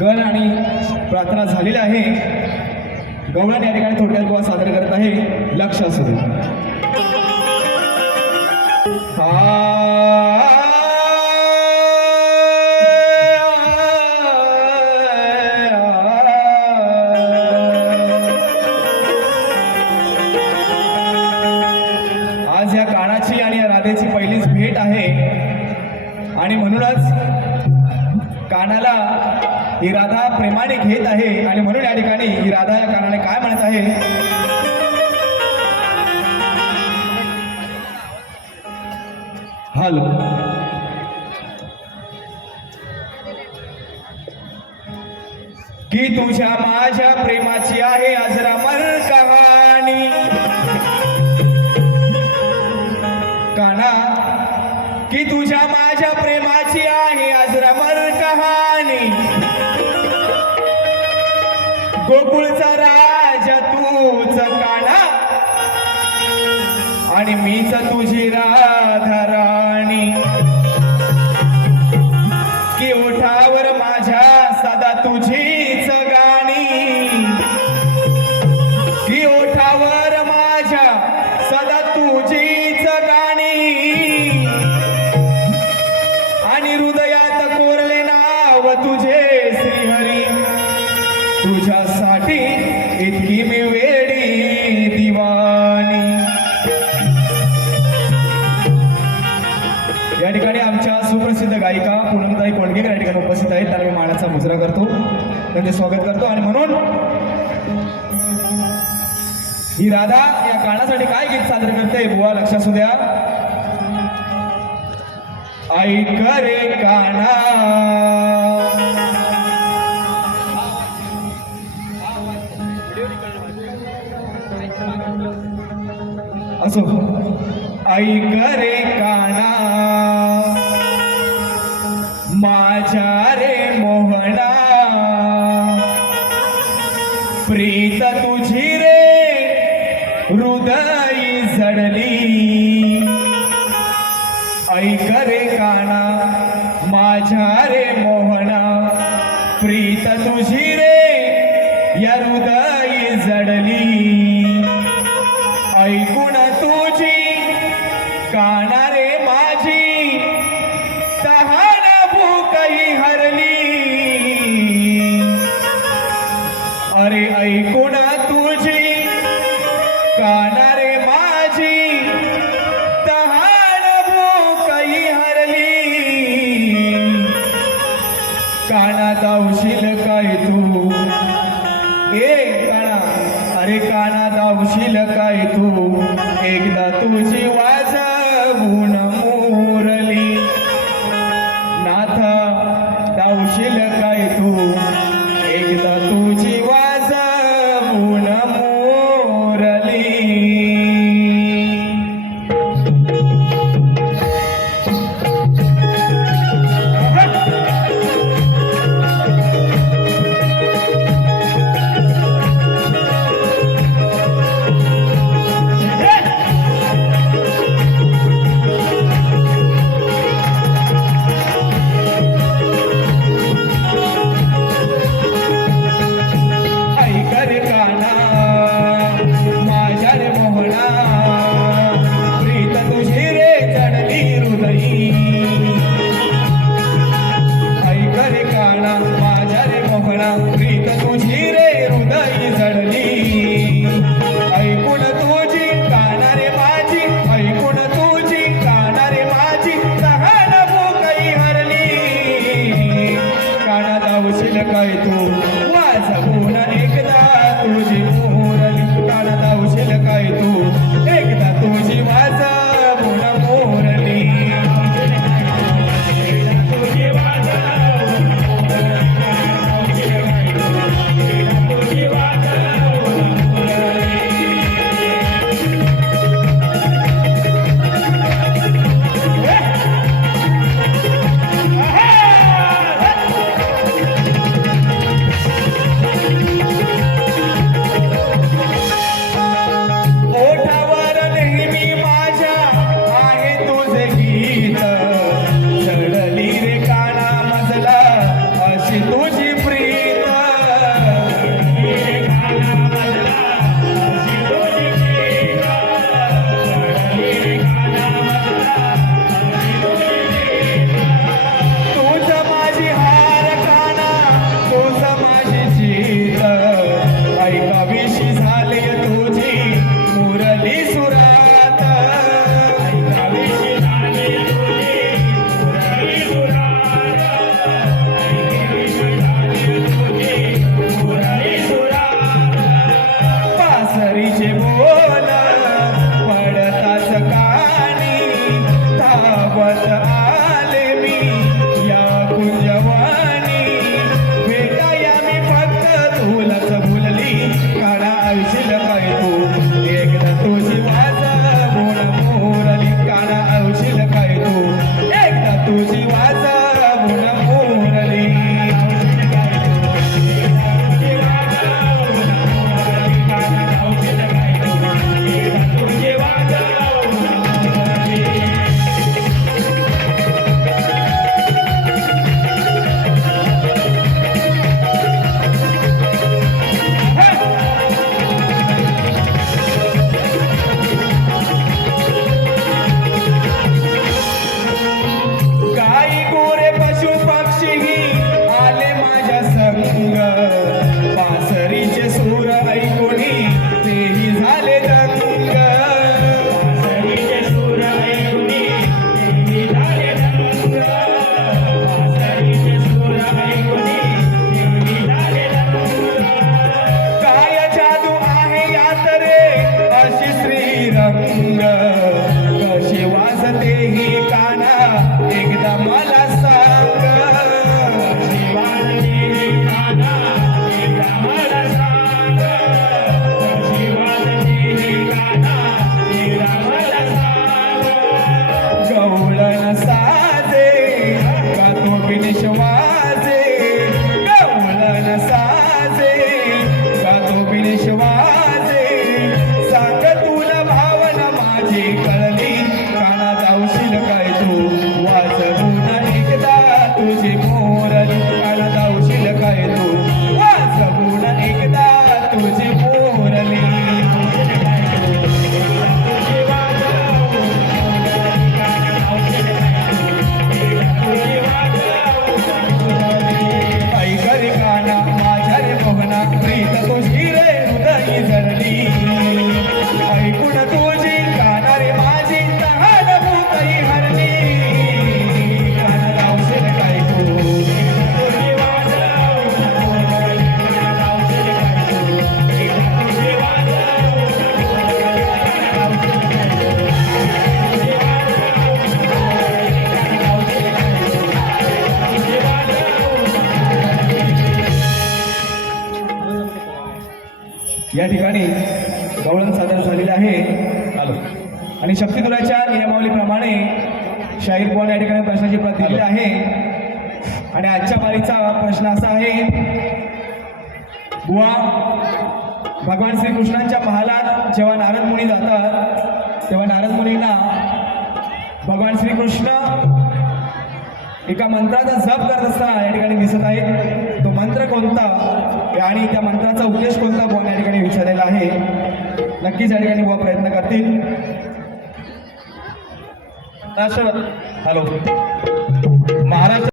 गण आणि प्रार्थना झालेली आहे. गवळण या ठिकाणी थोडक्यात गोवा सादर करत आहे. लक्ष असू दे. आज या कानाची आणि या राधेची पहिलीच भेट आहे आणि म्हणूनच कानाला ही राधा प्रेमाने घेत आहे आणि म्हणून या ठिकाणी ही राधा या कानाने काय म्हणत आहे. हॅलो की तुझ्या माझ्या प्रेमाची आहे आज अमर कहाणी. काना की तुझ्या माझ्या प्रेमाची आहे आज अमर कहाणी. गोकुळचा राजा तूच काना आणि मीच तुझी राधा राणी. की ओठावर माझ्या सदा तुझीच गाणी. की ओठावर माझ्या सदा तुझीच गाणी आणि हृदयात कोरले नाव तुझे श्रीहरी. तुझ्यासाठी इतकी मी वेडी दिवाणी. या ठिकाणी आमच्या सुप्रसिद्ध गायिका पूनमताई कोंडगेकर या ठिकाणी उपस्थित आहेत. त्यांना मी मानाचा मुजरा करतो, त्यांचे स्वागत करतो. आणि म्हणून ही राधा या कानासाठी काय गीत सादर करते बुवा लक्ष असू द्या. ऐक रे काना असो. ऐक रे काना माझ्या रे मोहना प्रीत तुझी रे हृदय जडली. ऐक रे काना माझ्या रे मोहना प्रीत तुझी रे या हृदय जडली. ऐकून तुझी काना रे माझी तहान भूकही हरली. अरे ऐकून तुझी काना रे माझी तहान भूकही हरली. काना धावशील काय तू ए काना. अरे काना धावशील काय तू एकदा तुझी वाजवून मुरली. नाथ धावशील काय तू एकदा तुझी वाजवून मुरली. प्रीत तुझी रे हृदय जडली. ऐकून तुझी काना रे माझी ऐकून तुझी काना रे माझी तहान भूकही हरली. काना धावशील काय तू वाजवून एकदा तुझी मुरली. काना धावशील काय तू एकदा तुझी वाजवून मुरली. या ठिकाणी गवळण सादर झालेले आहे. हॅलो आणि शक्तितुलाच्या नियमावलीप्रमाणे शाहीर बुवाने या ठिकाणी प्रश्नाची प्रत दिलेली आहे. आणि आजच्या पारीचा प्रश्न असा आहे, बुवा, भगवान श्रीकृष्णांच्या महालात जेव्हा नारद मुनी जातात तेव्हा नारद मुनींना भगवान श्रीकृष्ण एका मंत्राचा जप करत असताना या ठिकाणी दिसत आहेत. तो मंत्र कोणता आणि त्या मंत्राचा उद्देश कोणता बुवा या ठिकाणी विचारलेला आहे. नक्कीच या ठिकाणी बुवा प्रयत्न करतील. हॅलो महाराष्ट्र